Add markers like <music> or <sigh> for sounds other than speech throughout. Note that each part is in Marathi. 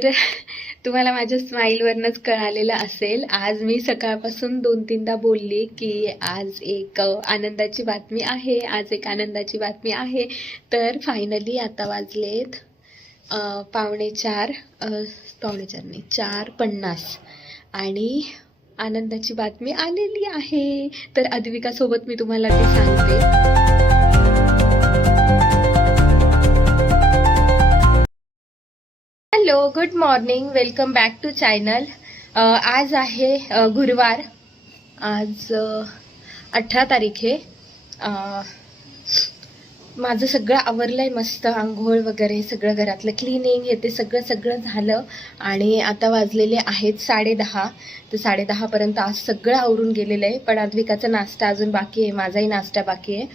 तर <laughs> तुम्हाला माझ्या स्माईलवरनंच कळालेलं असेल. आज मी सकाळपासून दोन तीनदा बोलली की आज एक आनंदाची बातमी आहे आज एक आनंदाची बातमी आहे. तर फायनली आता वाजलेत पावणे चार पावणे चार नाही चार पन्नास. आणि आनंदाची बातमी आलेली आहे. तर अद्विकासोबत मी तुम्हाला ते सांगते. Hello good morning welcome back to channel आज आहे गुरुवार. आज अठरा तारीख आहे. माझं सगळं आवरलं आहे मस्त आंघोळ वगैरे सगळं घरातलं क्लिनिंग हे ते सगळं सगळं झालं. आणि आता वाजलेले आहेत साडेदहा तर साडेदहापर्यंत आज सगळं आवरून गेलेलं आहे. पण अद्विकाचा नाश्ता अजून बाकी आहे. माझाही नाश्ता बाकी आहे.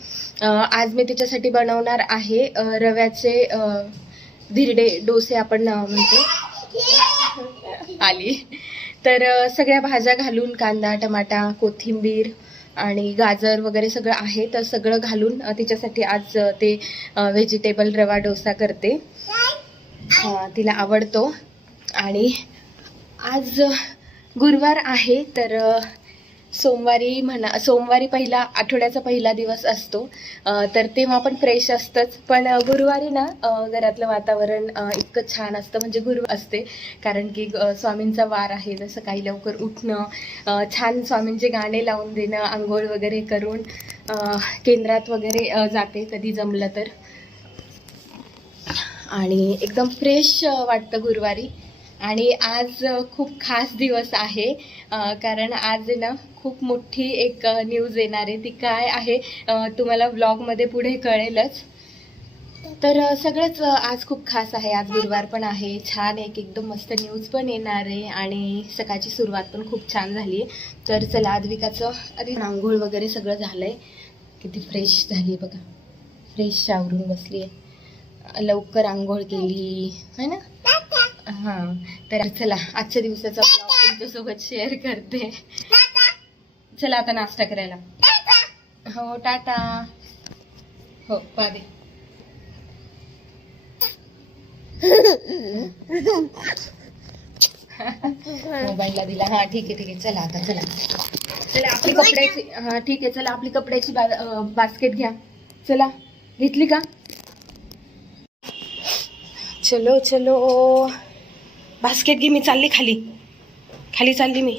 आज मी तिच्यासाठी बनवणार आहे रव्याचे धिरडे डोसे आपण म्हणतो. आली. तर सगळ्या भाज्या घालून कांदा टमाटा कोथिंबीर आणि गाजर वगैरे सगळं आहे तर सगळं घालून तिच्यासाठी आज ते व्हेजिटेबल रवा डोसा करते. तिला आवडतो. आणि आज गुरुवार आहे तर सोमवारी म्हणा सोमवारी पहिला आठवड्याचा पहिला दिवस असतो. तर तेव्हा पण फ्रेश असतंच. पण गुरुवारी ना घरातलं वातावरण इतकं छान असतं. म्हणजे गुरु असते. कारण की स्वामींचा वार आहे. जसं काही लवकर उठणं छान स्वामींचे गाणे लावून देणं आंघोळ वगैरे करून केंद्रात वगैरे जाते कधी जमलं तर. आणि एकदम फ्रेश वाटतं गुरुवारी. आणि आज खूप खास दिवस आहे. कारण आज आहे ना खूप मोठी एक न्यूज येणार आहे. ती काय आहे तुम्हाला व्लॉगमध्ये पुढे कळेलच. तर सगळंच आज खूप खास आहे. आज गुरुवार पण आहे. छान एक एकदम मस्त न्यूज पण येणार आहे आणि सकाळची सुरुवात पण खूप छान झाली आहे. तर चला आदविकाचं आधी रांगोळ वगैरे सगळं झालं आहे किती फ्रेश झाली आहे बघा. फ्रेश आवरून बसली आहे. लवकर आंघोळ केली. है ना? हां. तर चला आजच्या दिवसाचा तुमच्यासोबत शेअर करते. चला आता नाश्ता करायला. हो टाटा. हो पादे मोबाईलला दिला. हा ठीक आहे ठीक आहे. चला आता चला. चला आपली कपड्याची हा ठीक आहे चला आपली कपड्याची बा बास्केट घ्या. चला घेतली का? चलो चलो. बास्केट घे मी चालली खाली. खाली चालली मी.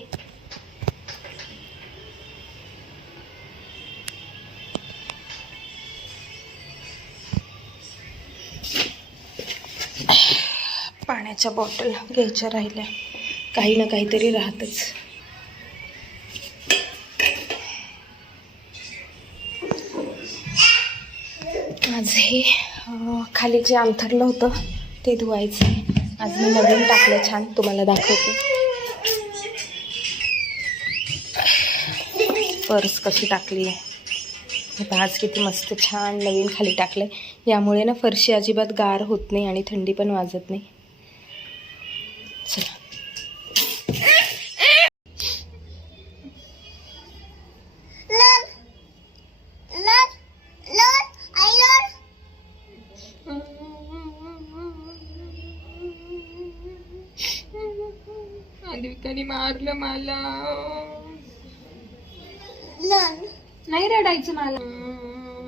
पाण्याच्या बॉटल घ्यायच्या राहिल्या. काही ना काहीतरी राहतच. आज हे खाली जे अंथरलं होतं ते धुवायचं. आज मी नवीन टाकलं छान तुम्हाला दाखवते. पर्स कशी टाकली आहे? हे आज किती मस्त छान नवीन खाली टाकलंय. यामुळे ना फरशी अजिबात गार होत नाही आणि थंडी पण वाजत नाही. चला. मारलं मला. नाही रडायचं मला.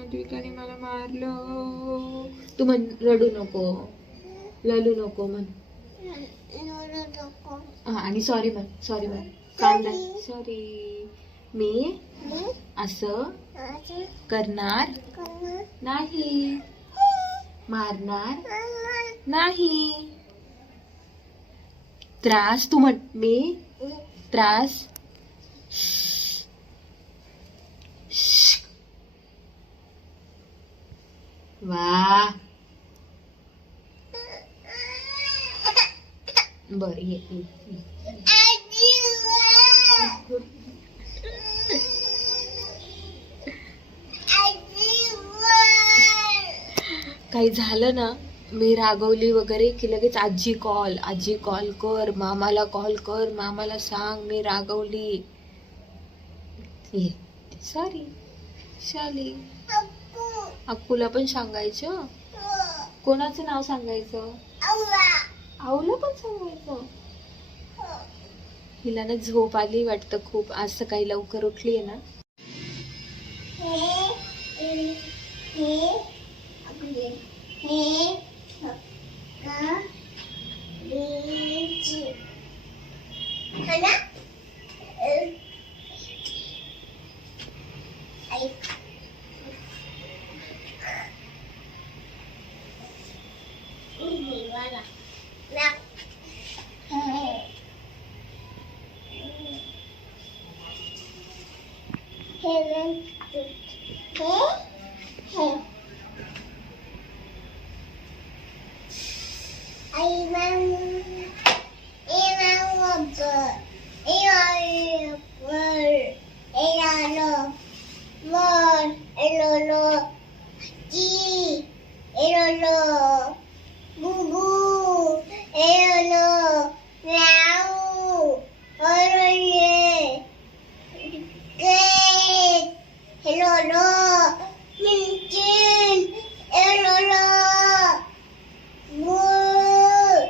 अधिकाने मला मारलं. तू म्हण रडू नको. ललू नको म्हण. हा आणि सॉरी म्हण सॉरी म्हण. कांदा सॉरी मी असं करणार नाही. मारणार नाही. त्रास तू म्हण. मी? त्रास? वा बर ये काही झालं ना मी रागवली वगैरे की लगेच आजी कॉल आजी कॉल कर मामाला कॉल कर मामाला सांग मी रागवली. ये सॉरी शाली अक्कूला पण सांगायचं? कोणाचं नाव सांगायचं? आवलं. पण सांगायचं? हिला ना झोप आली वाटतं खूप. आज सकाळी लवकर उठली आहे ना Hello, Minchin, hello, Wood,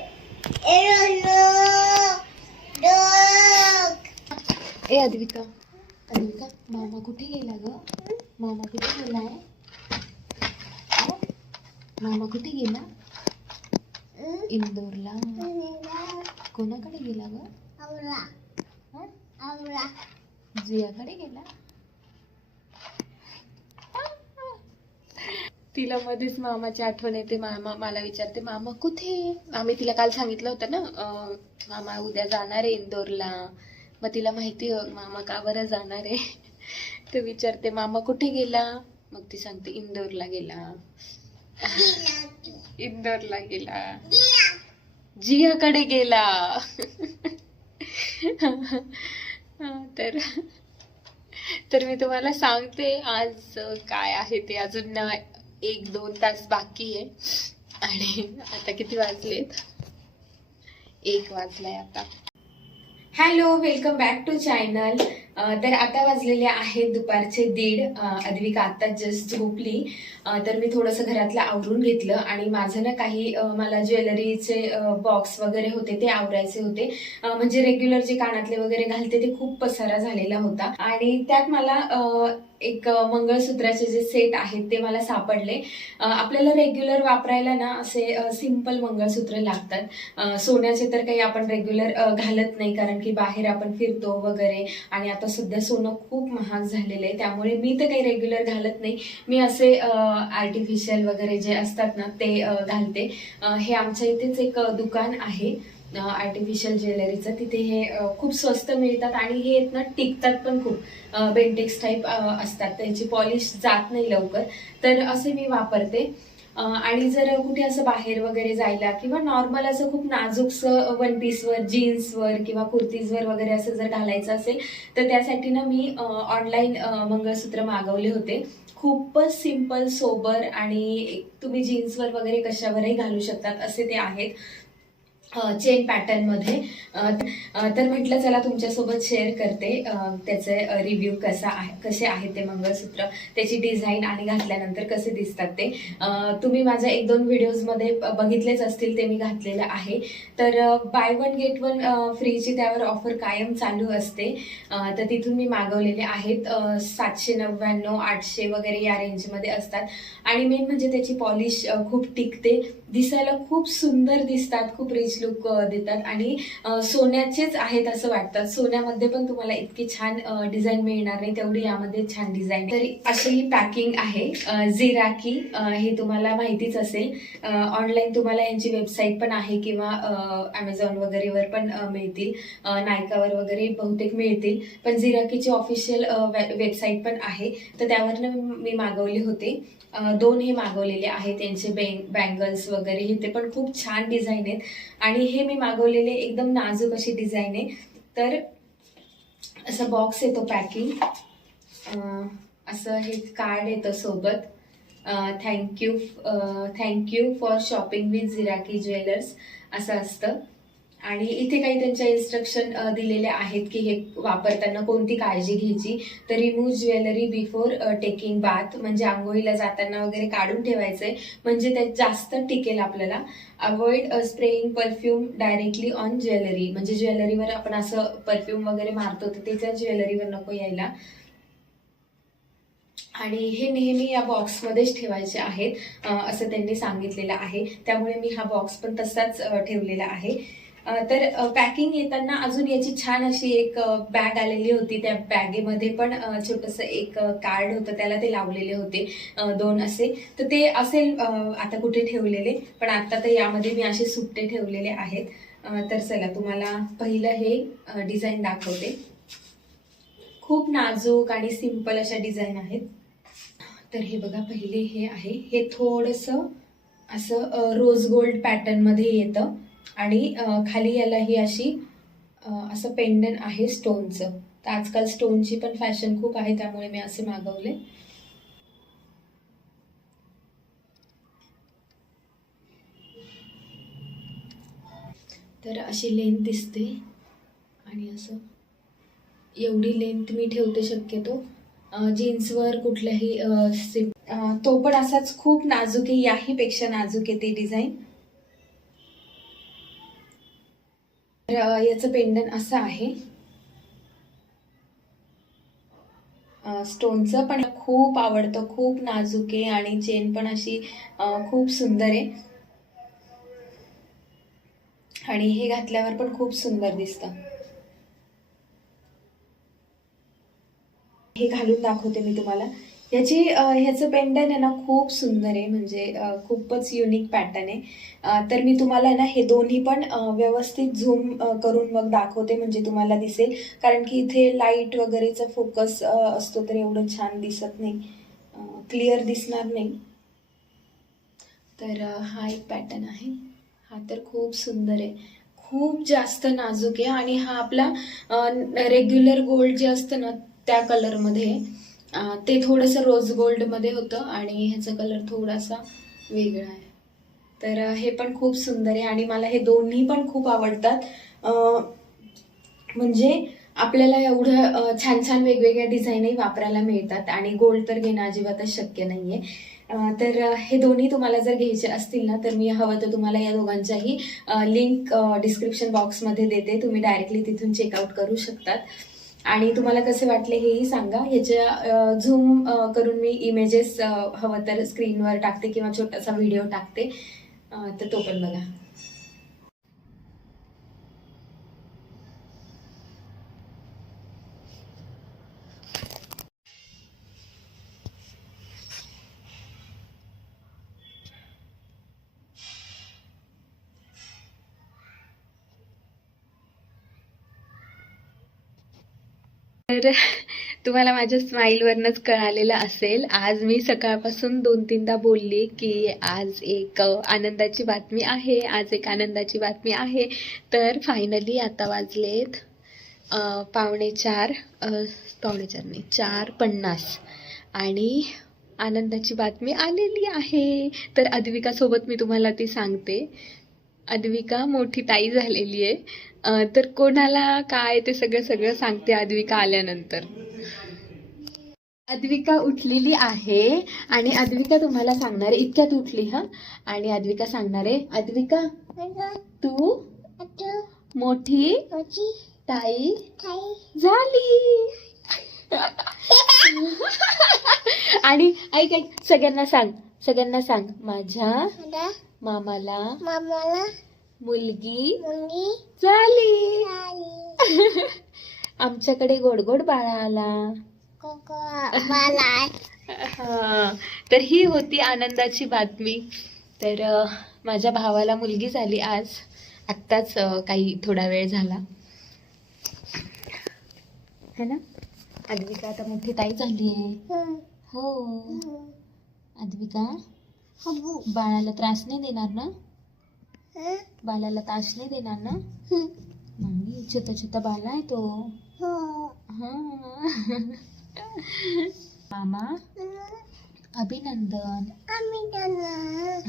hello, dog. ए अद्विका अद्विका मामा कुठे गेला ग मामा कुठे गेलाय अं? मामा कुठे गेला इंदोरला कोणाकडे गेला ग Aura, हं? aura, जियाकडे गेला तिला मामाची आठवण येते मामा मला विचारते मामा कुठे? आम्ही तिला काल सांगितलं होतं ना मामा उद्या जाणार आहे इंदोरला. मग तिला माहिती आहे, मामा का बरं जाणार आहे? <laughs> तर विचारते मामा कुठे गेला? मग ती सांगते इंदोरला गेला. <laughs> इंदोरला गेला. जियाकडे गेला. <laughs> तर तर मी तुम्हाला सांगते आज काय आहे ते अजून एक दोन तास बाकी आहे. आणि आता किती वाजलेत? एक वाजलाय आता. Hello welcome back to channel तर आता वाजलेले आहेत दुपारचे दीड. अ, अद्विका आता जस्ट झोपली. तर मी थोडंसं घरातलं आवरून घेतलं आणि माझं ना काही मला ज्वेलरीचे बॉक्स वगैरे होते ते आवरायचे होते. म्हणजे रेग्युलर जे कानातले वगैरे घालते ते खूप पसारा झालेला होता. आणि त्यात मला एक मंगळसूत्राचे जे सेट आहेत ते मला सापडले. आपल्याला रेग्युलर वापरायला ना असे सिंपल मंगळसूत्र लागतात. सोन्याचे तर काही आपण रेग्युलर घालत नाही कारण की बाहेर आपण फिरतो वगैरे आणि आता सध्या सोनं खूप महाग झालेलं आहे. त्यामुळे मी तर काही रेग्युलर घालत नाही. मी असे आर्टिफिशियल वगैरे जे असतात ना ते घालते. हे आमच्या इथेच एक दुकान आहे आर्टिफिशियल ज्वेलरीचं तिथे हे खूप स्वस्त मिळतात आणि हे ना टिकतात पण खूप. बेंटेक्स टाईप असतात. त्याची पॉलिश जात नाही लवकर. तर असे मी वापरते. आणि जर कुठे असं बाहेर वगैरे जायला किंवा नॉर्मल असं खूप नाजूकसं वन पीसवर जीन्सवर किंवा कुर्तीजवर वगैरे असं जर घालायचं असेल तर त्यासाठी ना मी ऑनलाईन मंगळसूत्र मागवले होते. खूपच सिंपल सोबर आणि तुम्ही जीन्सवर वगैरे कशावरही घालू शकतात असे ते आहेत. चेन पॅटर्नमध्ये तर म्हटलं चला तुमच्यासोबत शेअर करते त्याचे रिव्ह्यू कसा आहे कसे आहे ते मंगळसूत्र त्याची डिझाईन आणि घातल्यानंतर कसे दिसतात ते. तुम्ही माझ्या एक दोन व्हिडिओजमध्ये बघितलेच असतील ते मी घातलेलं आहे. तर बाय वन गेट वन फ्रीची त्यावर ऑफर कायम चालू असते. तर तिथून मी मागवलेले आहेत. सातशे नव्याण्णव आठशे वगैरे या रेंजमध्ये असतात. आणि मेन म्हणजे त्याची पॉलिश खूप टिकते. दिसायला खूप सुंदर दिसतात खूप रिच लुक देतात. आणि सोन्याचेच आहेत असं वाटतात. सोन्यामध्ये पण तुम्हाला इतकी छान डिझाईन मिळणार नाही तेवढी यामध्ये छान डिझाईन तरी अशी ही पॅकिंग आहे झिराकी हे तुम्हाला माहितीच असेल. ऑनलाईन तुम्हाला यांची वेबसाईट पण आहे किंवा अमेझॉन वगैरेवर पण मिळतील. नायकावर वगैरे बहुतेक मिळतील. पण झिराकीची ऑफिशियल वेबसाईट पण आहे. तर त्यावरनं मी मागवले होते. दोन हे मागवलेले आहेत. त्यांचे बँग बँगल्स वगैरे. हे ते पण खूप छान डिझाईन आहेत. आणि हे मी मागवलेले एकदम नाजूक अशी डिझाईन आहे. तर असं बॉक्स येतो पॅकिंग असं हे कार्ड येतं सोबत. Thank you thank you for shopping with झिराकी jewellers असं असतं. आणि इथे काही त्यांच्या इन्स्ट्रक्शन दिलेले आहेत की हे वापरताना कोणती काळजी घ्यायची. तर remove jewellery before taking bath म्हणजे आंघोळीला जाताना वगैरे काढून ठेवायचंय. म्हणजे त्यात जास्त टिकेल आपल्याला. Avoid spraying perfume directly on jewellery म्हणजे ज्वेलरीवर आपण असं परफ्यूम वगैरे मारतो तर त्याच्या ज्वेलरीवर नको यायला. आणि हे नेहमी या बॉक्समध्येच ठेवायचे आहेत असं त्यांनी सांगितलेलं आहे. त्यामुळे मी हा बॉक्स पण तसाच ठेवलेला आहे. तर पॅकिंग येताना अजून याची छान अशी एक बॅग आलेली होती. त्या बॅगेमध्ये पण छोटंसं एक कार्ड होतं. त्याला ते लावलेले होते दोन असे. तर ते असेल आता कुठे ठेवलेले पण आता तर यामध्ये मी असे सुट्टे ठेवलेले आहेत. तर चला तुम्हाला पहिलं हे डिझाईन दाखवते. खूप नाजूक आणि सिंपल अशा डिझाईन आहेत. तर हे बघा पहिले हे आहे. हे थोडंसं असं रोज गोल्ड पॅटर्नमध्ये येतं. आणि खाली याला ही अशी असं पेंडन आहे स्टोनचं तर आजकाल स्टोनची पण फॅशन खूप आहे त्यामुळे मी असे मागवले. तर अशी लेंथ दिसते. आणि असं एवढी लेंथ मी ठेवते शक्यतो. जीन्सवर कुठल्याही सिप तो पण असाच खूप नाजूक आहे याही पेक्षा नाजूक आहे ती डिझाईन तर याचं पेंडन असं आहे. स्टोनचं पण खूप आवडतं खूप नाजूक आहे आणि चेन पण अशी खूप सुंदर आहे. आणि हे घातल्यावर पण खूप सुंदर दिसतं. हे घालून दाखवते मी तुम्हाला. याची ह्याचं पेंडन आहे ना खूप सुंदर आहे. म्हणजे खूपच युनिक पॅटर्न आहे. तर मी तुम्हाला ना हे दोन्ही पण व्यवस्थित झूम करून मग दाखवते. म्हणजे तुम्हाला दिसेल. कारण की इथे लाइट वगैरेचा फोकस असतो तर एवढं छान दिसत नाही. क्लिअर दिसणार नाही. तर हा एक पॅटर्न आहे. हा तर खूप सुंदर आहे. खूप जास्त नाजूक आहे. आणि हा आपला रेग्युलर गोल्ड जे असतं ना त्या कलरमध्ये आहे. ते थोडंसं रोज गोल्डमध्ये होतं आणि ह्याचा कलर थोडासा वेगळा आहे. तर हे पण खूप सुंदर आहे आणि मला हे दोन्ही पण खूप आवडतात. म्हणजे आपल्याला एवढं छान छान वेगवेगळ्या डिझाईनही वापरायला मिळतात आणि गोल्ड तर घेणं अजिबातच शक्य नाही आहे तर हे दोन्ही तुम्हाला जर घ्यायचे असतील ना तर मी हवं तर तुम्हाला या दोघांच्याही लिंक डिस्क्रिप्शन बॉक्समध्ये देते. तुम्ही डायरेक्टली तिथून चेकआउट करू शकतात. आणि तुम्हाला कसे वाटले हेही सांगा. ह्याच्या झूम करून मी इमेजेस हवं तर स्क्रीनवर टाकते किंवा छोटासा व्हिडिओ टाकते. तर तो पण बघा. तर <laughs> तुम्हाला माझ्या स्माईलवरनंच कळालेलं असेल. आज मी सकाळपासून दोन तीनदा बोलली की आज एक आनंदाची बातमी आहे आज एक आनंदाची बातमी आहे. तर फायनली आता वाजलेत पावणे चार पावणे चार नाही चार पन्नास. आणि आनंदाची बातमी आलेली आहे. तर अद्विकासोबत मी तुम्हाला ती सांगते. अद्विका मोठी ताई झालेली आहे. तर कोणाला काय ते सगळं सगळं सांगते अद्विका आल्यानंतर. अद्विका उठलेली आहे आणि अद्विका तुम्हाला सांगणार आहे. इतक्यात उठली हा? आणि अद्विका सांगणार आहे अद्विका तू मोठी ताई झाली. <laughs> आणि ऐक सगळ्यांना सांग. सगळ्यांना सांग माझ्या मामाला मामाला मुलगी मुलगी झाली. झाली. <laughs> आमच्याकडे गोड गोड बाळा आला. कोको मला हा, तर ही होती आनंदाची बातमी. तर अ, माझ्या भावाला मुलगी झाली आज. आत्ताच अ, काही थोडा वेळ झाला. है ना? अद्विका आता मोठी ताई झाली आहे. हो. Advika, kamu balala tasne deh nana, balala tasne deh nana, mami cuta cuta balala itu, ha, mama, abinandan, abinandan,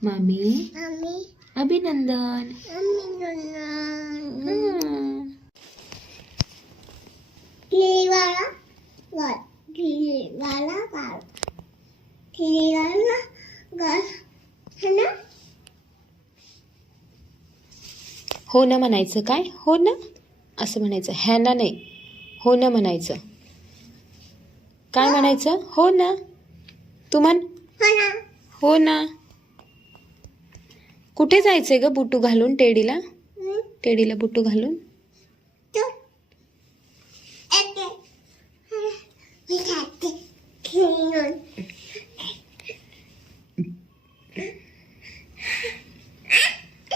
mami, mami, abinandan, abinandan, hmm, di bawah, di bawah, di. हो ना? म्हणायचं काय? हो ना? असं म्हणायचं. है ना नाही. हो ना म्हणायचं. काय म्हणायचं? हो ना. तू म्हण. हो ना. हो कुठे जायचंय ग बुटू घालून टेडीला? टेडीला बुटू घालून?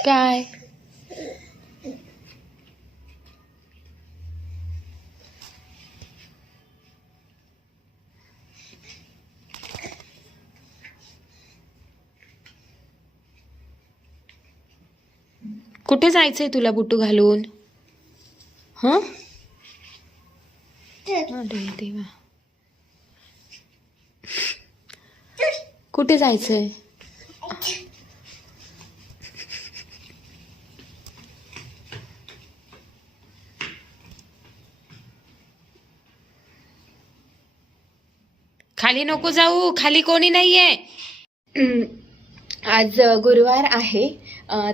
काय कुठे जायचंय तुला बुटू घालून? हं? देवा. कुठे जायचंय? खाली नको जाऊ खाली कोणी नाहीये. आज गुरुवार आहे.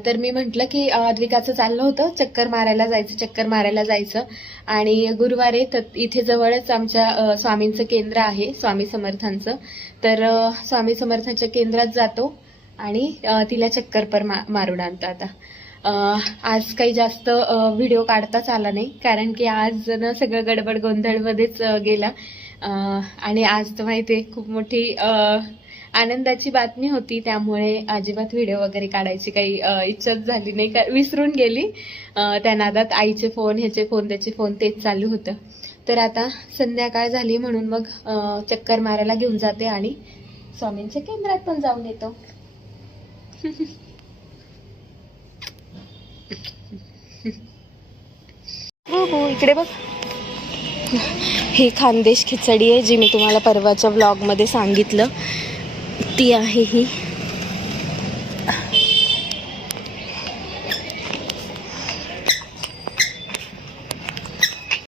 तर मी म्हटलं की द्विकाचं चाललं होतं. चक्कर मारायला जायचं चक्कर मारायला जायचं. आणि गुरुवार आहे तर इथे जवळच आमच्या स्वामींचं केंद्र आहे स्वामी समर्थांचं. तर स्वामी समर्थांच्या केंद्रात जातो आणि तिला चक्कर पर मा मारून आणतो आता. आज काही जास्त व्हिडिओ काढताच आला नाही. कारण की आज ना सगळं गडबड गोंधळमध्येच गेला. आणि आज तर माहिती आहे खूप मोठी आनंदाची बातमी होती. त्यामुळे अजिबात व्हिडिओ वगैरे काढायची काही इच्छाच झाली नाही. का विसरून गेली. त्या नादात आईचे फोन ह्याचे फोन त्याचे फोन तेच चालू होतं. तर आता संध्याकाळ झाली म्हणून मग चक्कर मारायला घेऊन जाते आणि स्वामींच्या केंद्रात पण जाऊन येतो. <laughs> हो हो इकडे बघ. ही खानदेश खिचडी आहे जी मी तुम्हाला परवाच्या व्लॉगमध्ये सांगितलं. ती आहे ही.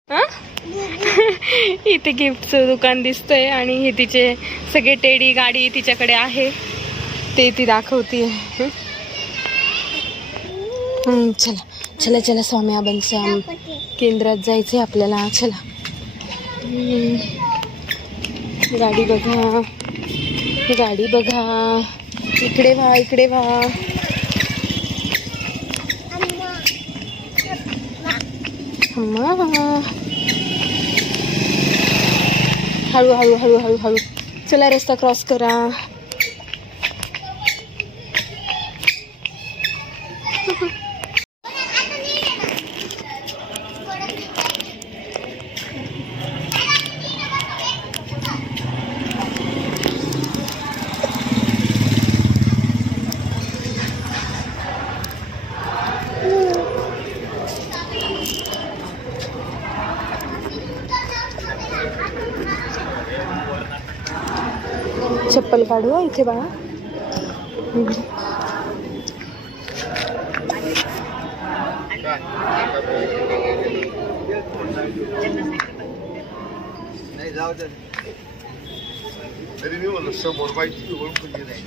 हं? <laughs> इथे गिफ्टचं दुकान दिसतंय आणि हे तिचे सगळे टेडी गाडी तिच्याकडे आहे. ते ती दाखवते चला. चला चला स्वामी आबांच्या केंद्रात जायचंय आपल्याला. चला. गाडी बघा. गाडी बघा. इकडे व्हा इकडे व्हा. हळू हळू हळू हळू हळू. चला रस्ता क्रॉस करा. चप्पल काढू इथे बाळा. नाही जाऊ दे. तरी मी समोर बाईची ओळख नाही.